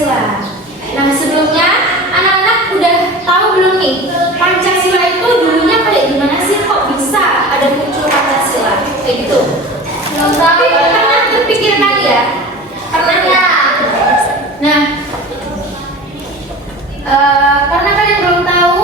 Pancasila. Nah, sebelumnya anak-anak udah tahu belum nih Pancasila itu dulunya kayak gimana sih, kok bisa ada muncul Pancasila kayak gitu? Belum tahu. Pernah terpikir kali ya? Pernah ya? Nah, karena kalian belum tahu,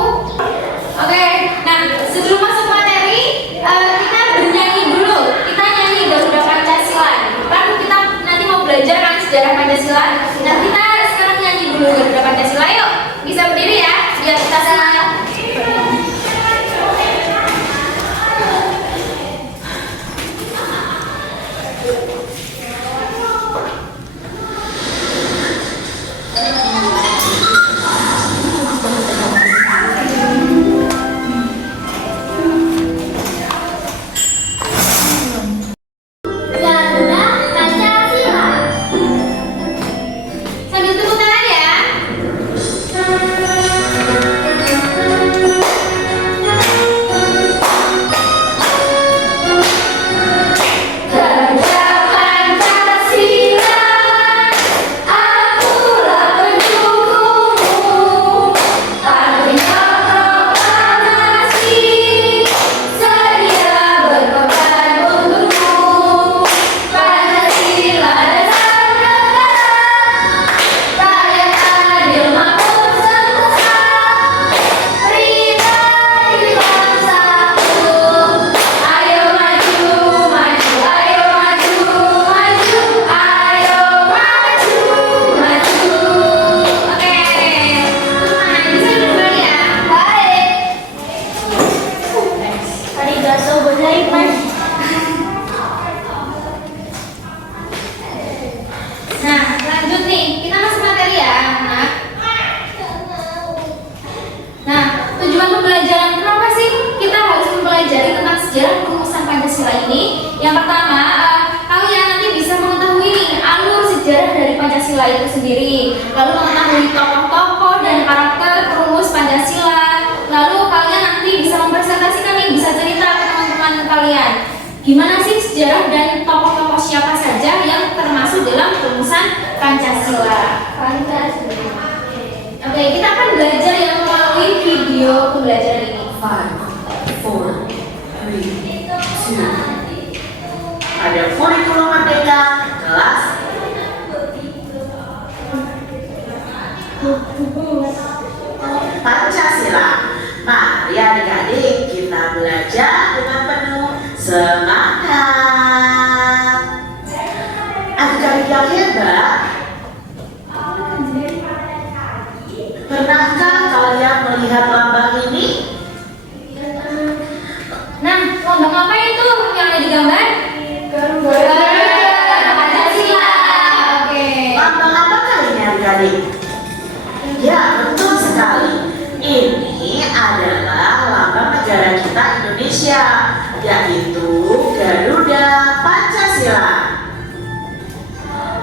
oke. Nah, sebelum masuk materi, kita bernyanyi dulu. Kita nyanyi Garuda Pancasila. Kan kita nanti mau belajar kan sejarah Pancasila. Nah, kita sekarang nyanyi dulu Garuda Pancasila. Yuk, bisa berdiri ya, biar kita semangat. Itu sendiri, lalu mengetahui tokoh-tokoh dan karakter perumus Pancasila, lalu kalian nanti bisa mempresentasikan nih, bisa cerita ke teman-teman kalian gimana sih sejarah dan tokoh-tokoh siapa saja yang termasuk dalam perumusan Pancasila. Oke, kita akan belajar yang melalui video pembelajaran ini. 5, 4, 3, 2. Ada kurikulum merdeka kelas Pancasila. Mari adik-adik kita belajar dengan penuh semangat. Adik-adik yang hebat, pernahkah kalian melihat lambang ini? Nah, lambang apa itu yang ada di gambar? Garuda Pancasila. Oke. Lambang apakah ini adik-adik? Ya, betul sekali. Ini adalah lambang negara kita Indonesia, yaitu Garuda Pancasila.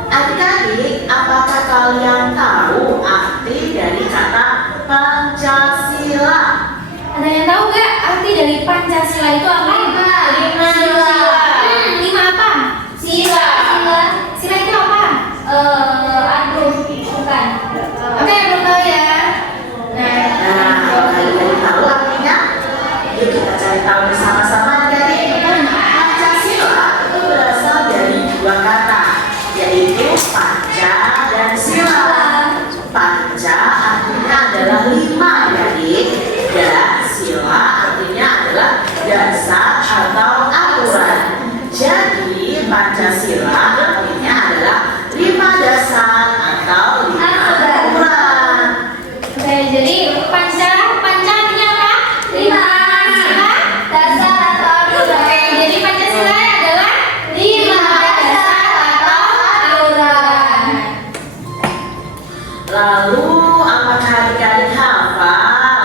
Adik-adik, apakah kalian tahu arti dari kata Pancasila? Ada yang tahu nggak arti dari Pancasila itu apa? Lima sila. Lima apa? Sila. Sila itu apa? Aduh, bukan. Oke, belum tahu ya. Nah, kalian tahu artinya? Yuk kita cari tahu bersama-sama adik-adik. Pancasila itu berasal dari dua kata, yaitu panca dan sila. Panca artinya adalah lima adik-adik, dan sila artinya adalah dasar atau aturan. Jadi Pancasila artinya adalah lima dasar atau lima aturan. Oke, jadi panca artinya apa? Lima. Sila dasar atau aturan. Oke, jadi Pancasila adalah lima dasar atau aturan. Lalu apakah adik-adik hafal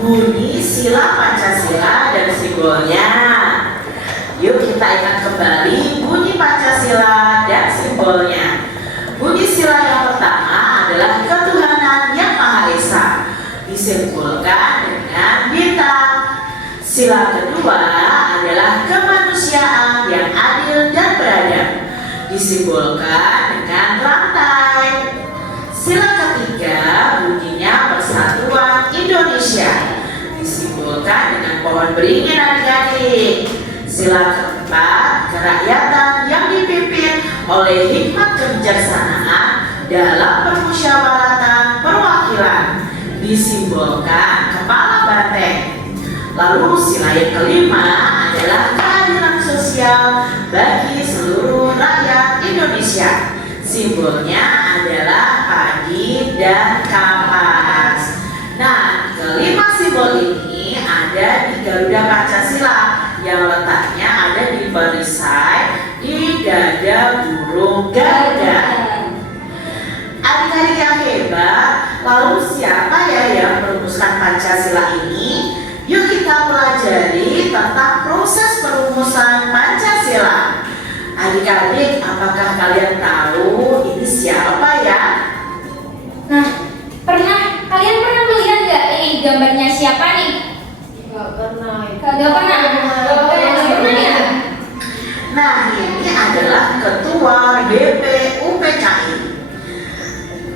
bunyi sila Pancasila dan simbolnya? Yuk kita ingat kembali bunyi Pancasila dan simbolnya. Bunyi sila yang pertama adalah ketuhanan yang Maha Esa, disimpulkan dengan bintang. Sila kedua adalah kemanusiaan yang adil dan beradab, disimbolkan dengan rantai. Sila ketiga bunyinya Persatuan Indonesia, disimbolkan dengan pohon beringin adik-adik. Sila keempat kerakyatan yang dipimpin oleh hikmat kebijaksanaan dalam permusyawaratan perwakilan, disimbolkan kepala banteng. Lalu sila yang kelima adalah keadilan sosial bagi seluruh rakyat Indonesia. Simbolnya adalah padi dan kapas. Nah, kelima simbol ini ada di Garuda Pancasila yang letaknya ada di perisai di dada burung Garuda. Adik-adik yang hebat, lalu siapa ya yang merumuskan Pancasila ini? Yuk kita pelajari tentang proses perumusan Pancasila. Adik-adik, apakah kalian tahu ini siapa ya? Nah, kalian pernah melihat nggak ini gambarnya siapa nih? Nggak pernah. Nggak pernah ya? Nah, ini adalah Ketua BPUPKI.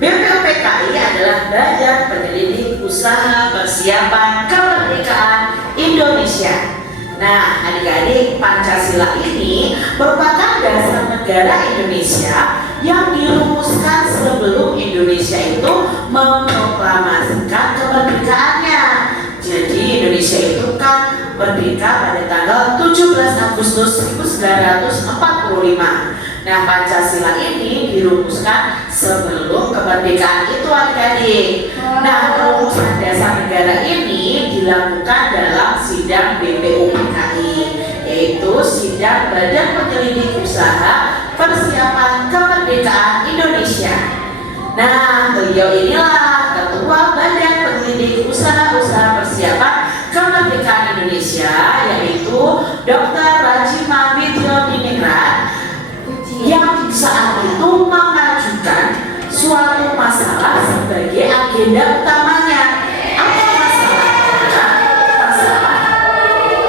BPUPKI adalah Badan Penyelidik Usaha Persiapan Kemerdekaan Indonesia. Nah, adik-adik, Pancasila ini merupakan dasar negara Indonesia yang dirumuskan sebelum Indonesia itu memproklamasikan kemerdekaannya. Jadi Indonesia itu kan merdeka pada tanggal 17 Agustus 1945. Nah, Pancasila ini dirumuskan sebelum kemerdekaan itu adik-adik. Nah, perumusan dasar negara ini dilakukan dalam sidang BPUPKI, yaitu sidang Badan Penyelidik Usaha Persiapan Kemerdekaan Indonesia. Nah, beliau inilah Ketua Badan Penyelidik Usaha Persiapan Kemerdekaan Indonesia, yaitu Dr. Rajima Widyodiningrat, yang saat itu mengajukan suatu masalah sebagai agenda utamanya. Apa masalahnya?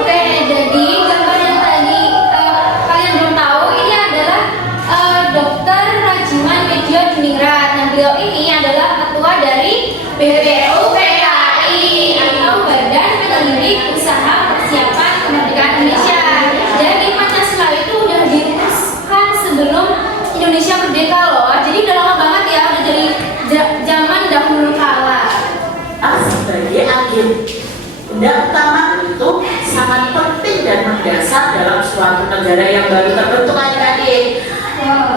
Oke, jadi gambar yang tadi kalian belum tahu ini adalah Dr. Rajiman Widyodiningrat. Nah, beliau ini adalah ketua dari BPUPKI atau Badan Penyelidik Usaha Persiapan Kemerdekaan Indonesia. Jadi Pancasila itu udah dirumuskan sebelum Indonesia merdeka loh. Jadi udah lama banget ya, udah dari zaman dahulu kala. Sebagai agenda utama itu sangat penting dan mendasar dalam suatu negara yang baru terbentuk adik-adik.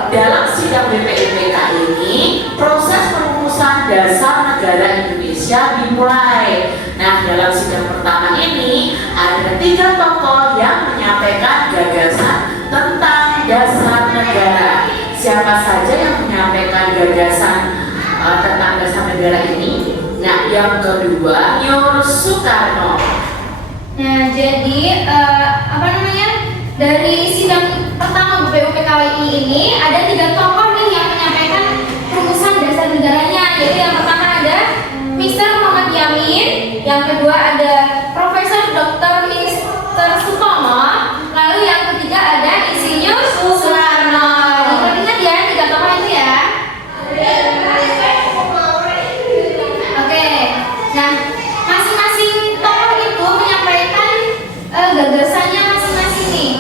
Dalam sidang BPUPKI ini, proses perumusan dasar negara Indonesia dimulai. Nah, dalam sidang pertama ini ada 3 tokoh yang menyampaikan gagasan tentang dasar negara. Siapa saja yang menyampaikan gagasan tentang dasar negara ini? Nah, yang kedua, Nyur Soekarno. Nah, jadi dari sidang pertama BPUPKI ini ada 3 tokoh nih yang menyampaikan rumusan dasar negaranya. Yaitu yang pertama ada Mr. Muhammad Yamin, yang kedua ada Profesor Dr. Mr. Sutomo, lalu yang ketiga ada Insinyur Soekarno. Ingat ya 3 tokoh itu ya. Oke, nah masing-masing tokoh itu menyampaikan gagasannya masing-masing nih.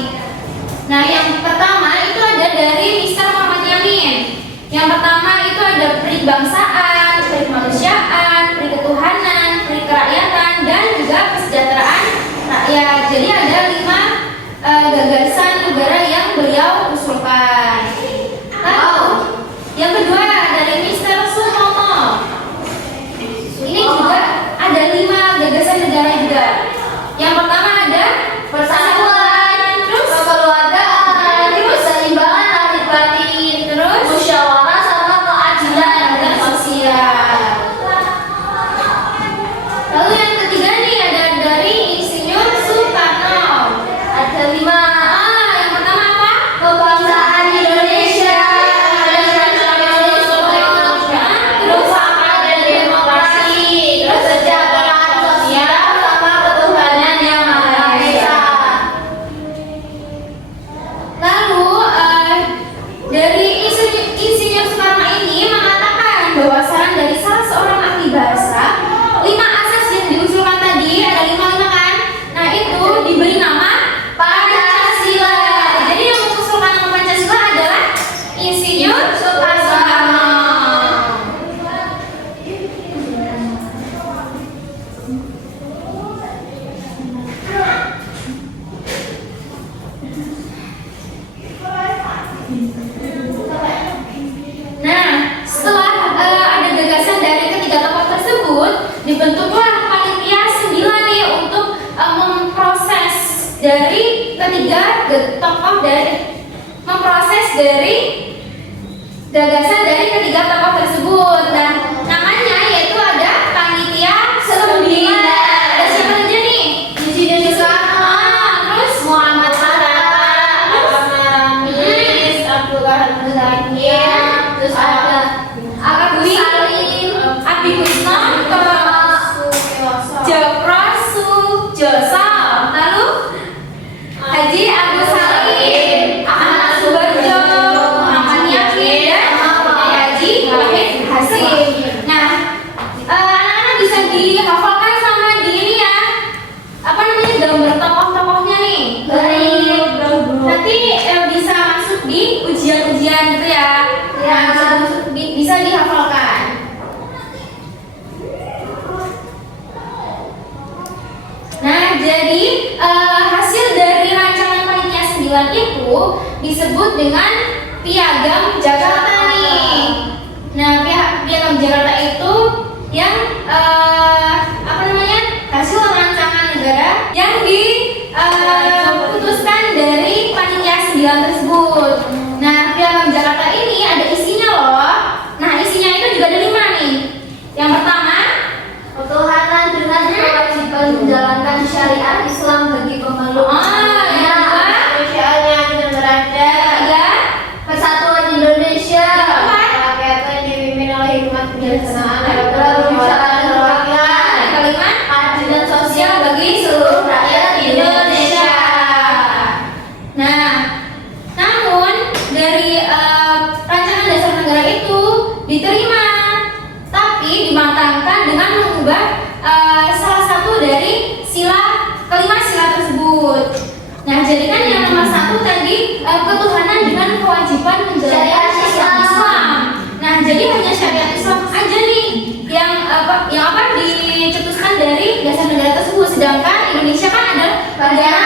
Nah, yang pertama itu ada dari Mr. Muhammad Yamin. Yang pertama itu ada perbangsaan, kemanusiaan, ketuhanan, kerakyatan, dan juga kesejahteraan rakyat. Jadi ada 5 gagasan negara yang beliau usulkan. Lalu yang kedua dari Mr. Sutomo. Ini juga ada 5 gagasan negara juga. Yang pertama ada persatuan, terus kekeluargaan, terus keseimbangan lahir batin, terus musyawarah sama keadilan dan sosial. ketiga tokoh tersebut. Nah, namanya yaitu ada panitia 9. Ada siapa aja nih? Di sini Terus Muhammad Hatta, Ramis, Abdul Kahar Zakir, terus ada Abdul Salim, Abi Kusno, Japrasu, Josa, lalu Haji Abdul Salim, Ahmad Subarjo, Muhammad Yakin, dan Haji Wahid Hasim. Nah, anak-anak bisa dihafalkan sama di ini ya. Apa namanya gambar tokoh-tokohnya nih? Baik. Nanti bisa masuk di ujian-ujian gitu ya. Nah, bisa dihafalkan. Nah, jadi hasil dari rancangan panitia 9 itu disebut dengan Piagam Jakarta nih. Nah, Piagam Jakarta itu yang apa namanya? Hasil rancangan negara yang diputuskan dari panitia 9 tersebut. Nah, Piagam Jakarta ini ada isinya loh. Nah, isinya itu juga ada 5 nih. Yang pertama, Ketuhanan dengan kewajiban menjalankan syariat Islam bagi pemeluk. yang kedua, Kemanusiaan yang berada. ketiga, Persatuan Indonesia. keempat, Rakyatnya dipimpin oleh hikmat kebijaksanaan. Permusyawatan perwakilan. yang kelima, Keadilan sosial bagi seluruh rakyat Indonesia. Nah, namun dari rancangan dasar negara itu diterima, tapi dimatangkan dengan mengubah salah satu dari kelima sila tersebut. Nah, jadi kan yang nomor 1 tadi ketuhanan dengan kewajiban menjalankan syariat Islam. Nah, jadi hanya syariat Islam aja nih yang dicetuskan dari dasar negara tersebut. Sedangkan Indonesia kan ada negara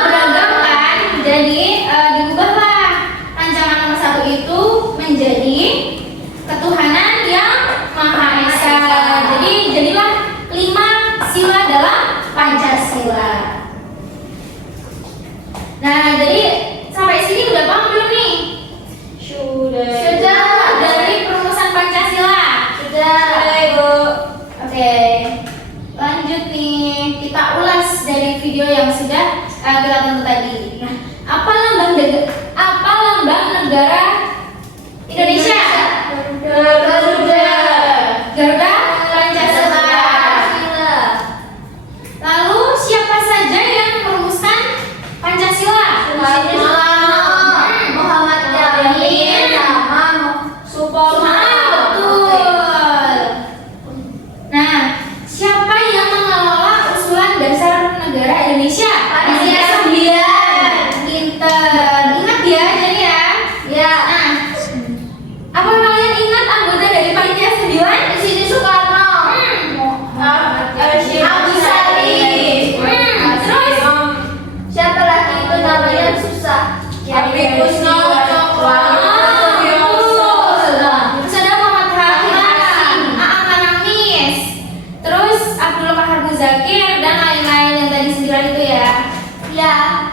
beragam kan. Jadi diubahlah rancangan nomor 1 itu menjadi ketuhanan yang Maha Esa. Jadi jadilah 5 sila dalam Pancasila. Nah, jadi sampai sini udah paham belum nih? Sudah dari perumusan Pancasila. Sudah. Ibu. Oke. Lanjut nih, kita ulas dari video yang sudah kita tonton tadi. Nah, apa lambang negara Indonesia? Garuda Pancasila. Lalu siapa saja yang merumuskan Pancasila? Muhammad Yamin sama Betul. Nah, siapa yang mengelola usulan dasar negara Indonesia? Panitia 9. Pinter. Ingat ya, jadi ya. Ya. Nah, apa kalian ingat anggota dari Panitia 9? Di sini Soekarno. Abu Salim. Terus Siapa lagi itu namanya susah? Abi Kusno, terus ada Muhammad Hatta, Aa Manamis, terus Abdul Kahar Zakir dan lain-lain yang tadi 9 itu ya. Ya.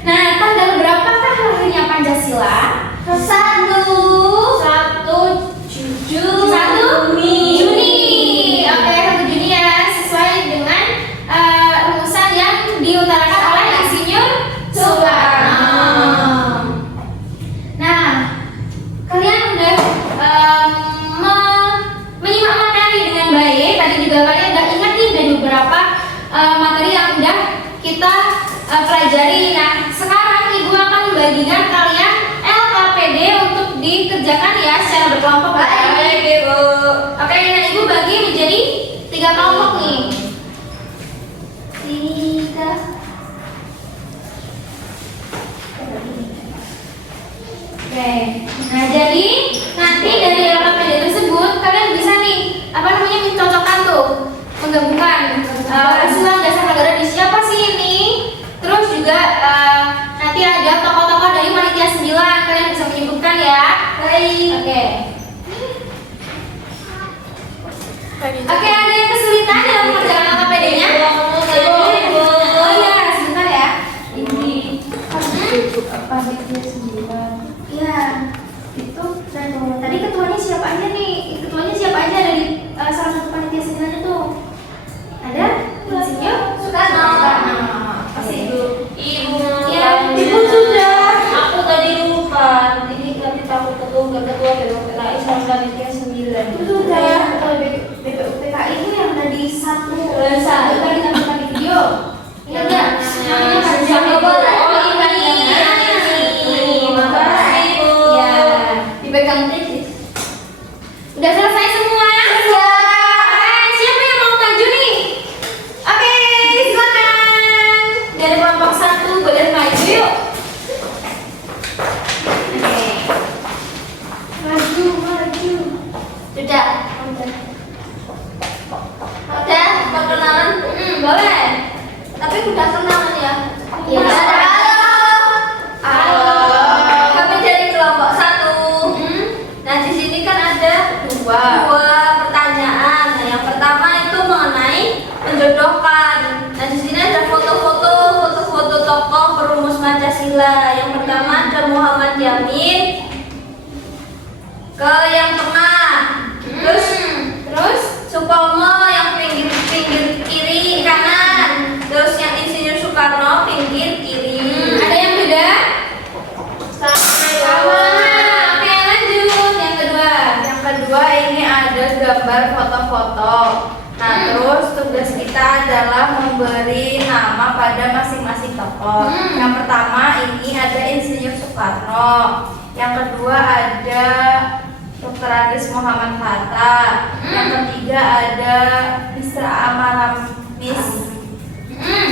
Nah, tanggal berapakah lahirnya Pancasila? 1 Juni. Oke, 1 Juni ya, sesuai dengan rumusan yang diutarakan oleh Insinyur Soekarno. Nah, kalian udah menyimak materi dengan baik. Tadi juga kalian udah ingat nih dari beberapa materi yang udah kita pelajari. Nah, sekarang Ibu akan membagikan kalian LKPD untuk dikerjakan ya secara berkelompok. Baik, Ibu. Oke, nah Ibu bagi menjadi 3 kelompok nih. 3. Oke, nah jadi nanti dari LKPD tersebut kalian bisa nih mencocokkan tuh, menggabungkan usulan dasar negara di siapa sih ini. Terus juga nanti ada tokoh-tokoh dari panitia 9, kalian bisa menyebutkan ya. Baik. Oke, ada yang kesulitan dalam mengerjakan LKPD-nya? Oh iya, sebentar ya. Ini panitia 9. Iya. aja nih, ketuanya siapa aja dari salah satu panitia sebenarnya tuh? Ada? Insinyur Soekarno. Kasih dulu. Ibu, Ya, Ibu sudah. Aku tadi lupa. Ini kami tahu ketua BPUPKI sama panitia 9. Sudah. Kalau BPUPKI itu yang tadi satu kali tampilkan di video. Ingat nggak? Namanya Kak Jamil. Oh ini, makasih Bu. Ya. Dipegang titik. Udah selesai semua? Sudah. Siapa yang mau maju nih? Oke, silakan. Dari kelompok 1 boleh maju yuk. Oke. Maju. Sudah. Udah perkenalan. Boleh. Tapi udah kenalan ya. Iya. Halo. Kami dari kelompok 1. Nah, di sini kan ada dua pertanyaan. Nah, yang pertama itu mengenai penjodohkan. Nah, di sini ada foto-foto tokoh perumus Pancasila. Yang pertama ada Muhammad Yamin. Ke yang tengah. Terus Supomo yang pinggir kiri kanan. Terus yang Insinyur Soekarno pinggir kiri. Ada yang beda? Sama. Oke, lanjut. Yang kedua. Yang kedua ini ada gambar foto-foto. Nah, terus tugas kita adalah memberi nama pada masing-masing tokoh. Yang pertama ini ada Insinyur Soekarno. Yang kedua ada Dr. Andes Muhammad Hatta. Yang ketiga ada Mr. Amaramis.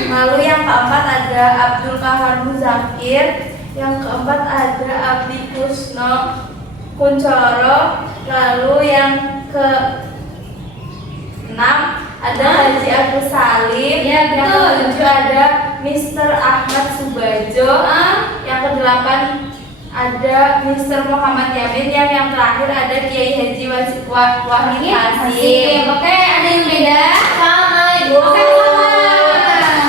Lalu yang keempat ada Abdul Kahar Muzakir. Yang keempat ada Abdi Kusno Kuncoro. Lalu yang ke-6 ada Haji Agus Salim. Ya, Yang betul. ke-7 ada Mr. Ahmad Subajo. Yang ke-8 ada Mr. Muhammad Yamin. Yang terakhir ada Kiai Haji Wahid Hasim. Oke, ada yang beda? Sama Ibu. Oke, sama.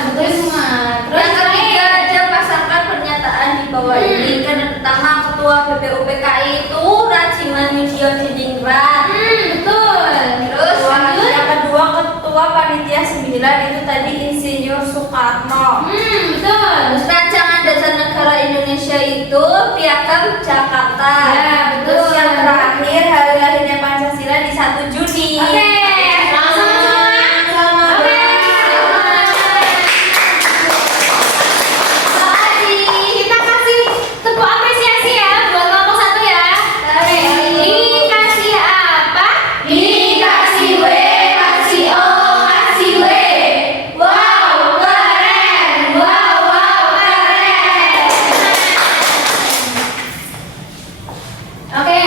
Betul semua. Terus Yang ketiga ada pasarkan pernyataan di bawah ini. Kan yang pertama Ketua BPUPKI itu Rajiman Widyo Diningrat. Betul. Terus lanjut. yang kedua Ketua Panitia 9 itu tadi Insinyur Soekarno. Betul. Terus Rancangan Dasar Negara Indonesia itu Piagam Jakarta. Ya, betul. Terus yang terakhir hari lahirnya Pancasila di 1 Juni. Oke, sama semua. Oke. Kita kasih tepuk apresiasi ya buat kelompok 1 ya. Oke. Dikasih apa? Dikasih W, kasih O, kasih W. Wow, keren. Wow, keren. Oke.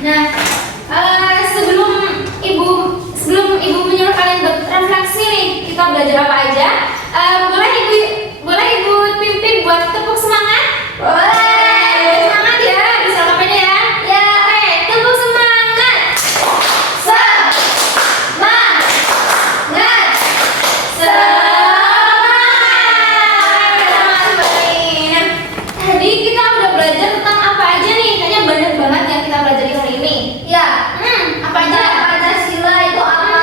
Nah, sebelum ibu menyuruh kalian berefleksi nih, kita belajar apa aja? Boleh ibu pimpin buat tepuk semangat? Boleh. Semangat ya, bisa ngapain ya? Ya. Oke, tepuk semangat. Semangat. Semangat. Tadi kita udah belajar tentang apa aja nih? Kayaknya banyak banget yang kita pelajari hari ini. Ya, Apa aja? Pancasila itu apa?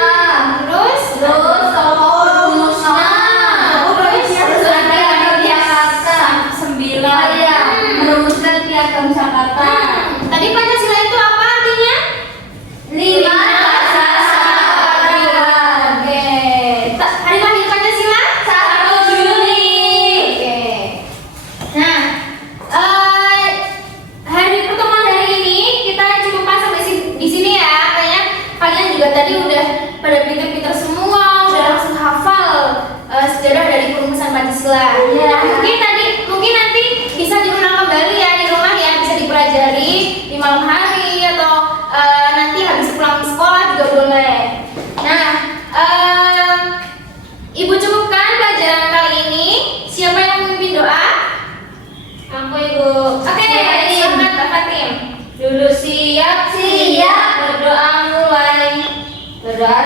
Terus? Terus tokoh rumusnya. Terus ada Jakarta. 9. Iya, merumuskan Piagam Jakarta. Tadi Pancasila itu apa artinya? 5 dasar keadilan. Oke. Hari lahir Pancasila? 1 Juli. Oke. Nah, hari pertemuan hari ini kita cukupkan sampai di sini ya. Kayaknya kalian juga tadi udah pada pinter-pinter semua, udah langsung hafal sejarah dari perumusan Pancasila. Iya. Mungkin nanti bisa diulang kembali ya di rumah ya, bisa dipelajari di malam hari atau nanti habis pulang sekolah juga boleh. Nah, Ibu cukupkan pelajaran kali ini. Siapa yang memimpin doa? Aku Ibu. Oke, silakan Mbak Fatim. Dulu siap Siap. berdoa mulai. Berdoa